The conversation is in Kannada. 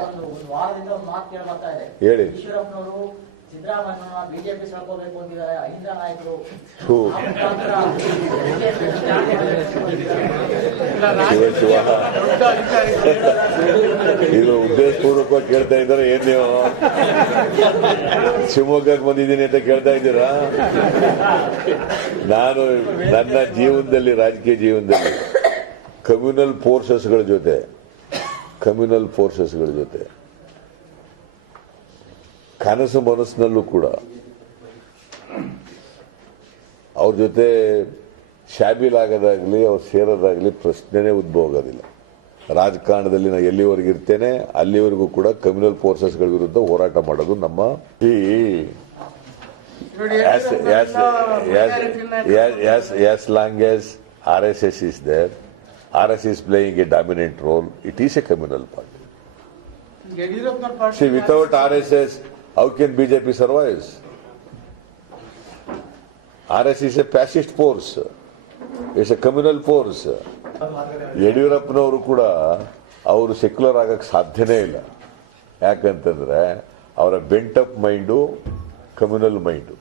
ಒಂದು ವಾರದಿಂದ ಒಂದು ಮಾತು ಕೇಳಿ ಬರ್ತಾ ಇದೆ. ಹೇಳಿ. ಈಶ್ವರಪ್ಪನವರು ಸಿದ್ದರಾಮಯ್ಯನ ಬಿಜೆಪಿ ಸಳ್ಕೋಬೇಕು ಅಂತಿದ್ದಾರೆ. ಅಹಿಂದ ನಾಯಕರು ಇದು ಉದ್ದೇಶಪೂರ್ವಕವಾಗಿ ಕೇಳ್ತಾ ಇದ್ದಾರೆ. ಏನ್ ನೀವು ಶಿವಮೊಗ್ಗಕ್ಕೆ ಬಂದಿದ್ದೀನಿ ಅಂತ ಕೇಳ್ತಾ ಇದ್ದೀರಾ? ನಾನು ನನ್ನ ಜೀವನದಲ್ಲಿ, ರಾಜಕೀಯ ಜೀವನದಲ್ಲಿ ಕಮ್ಯುನಲ್ ಫೋರ್ಸಸ್ಗಳ ಜೊತೆ ಕನಸು ಮನಸ್ಸಿನಲ್ಲೂ ಕೂಡ ಅವ್ರ ಜೊತೆ ಶಾಮೀಲಾಗೋದಾಗ್ಲಿ ಅವ್ರು ಸೇರೋದಾಗ್ಲಿ ಪ್ರಶ್ನೆನೇ ಉದ್ಭವ ಆಗೋದಿಲ್ಲ. ರಾಜಕಾರಣದಲ್ಲಿ ನಾನು ಎಲ್ಲಿವರೆಗೂ ಇರ್ತೇನೆ ಅಲ್ಲಿವರೆಗೂ ಕೂಡ ಕಮ್ಯುನಲ್ ಫೋರ್ಸಸ್ಗಳ ವಿರುದ್ಧ ಹೋರಾಟ ಮಾಡೋದು ನಮ್ಮ as long as RSS is there, RSS is playing a dominant role, it is a communal party. See, without RSS, how can BJP survive? RSS is a fascist force. It's a communal force. ಯಡಿಯೂರಪ್ಪನವರು ಕೂಡ ಅವರು ಸೆಕ್ಯುಲರ್ ಆಗಕ್ಕೆ ಸಾಧ್ಯನೇ ಇಲ್ಲ. ಯಾಕಂತಂದ್ರೆ ಅವರ ಬೆಂಟಪ್ ಮೈಂಡು ಕಮ್ಯುನಲ್ ಮೈಂಡು.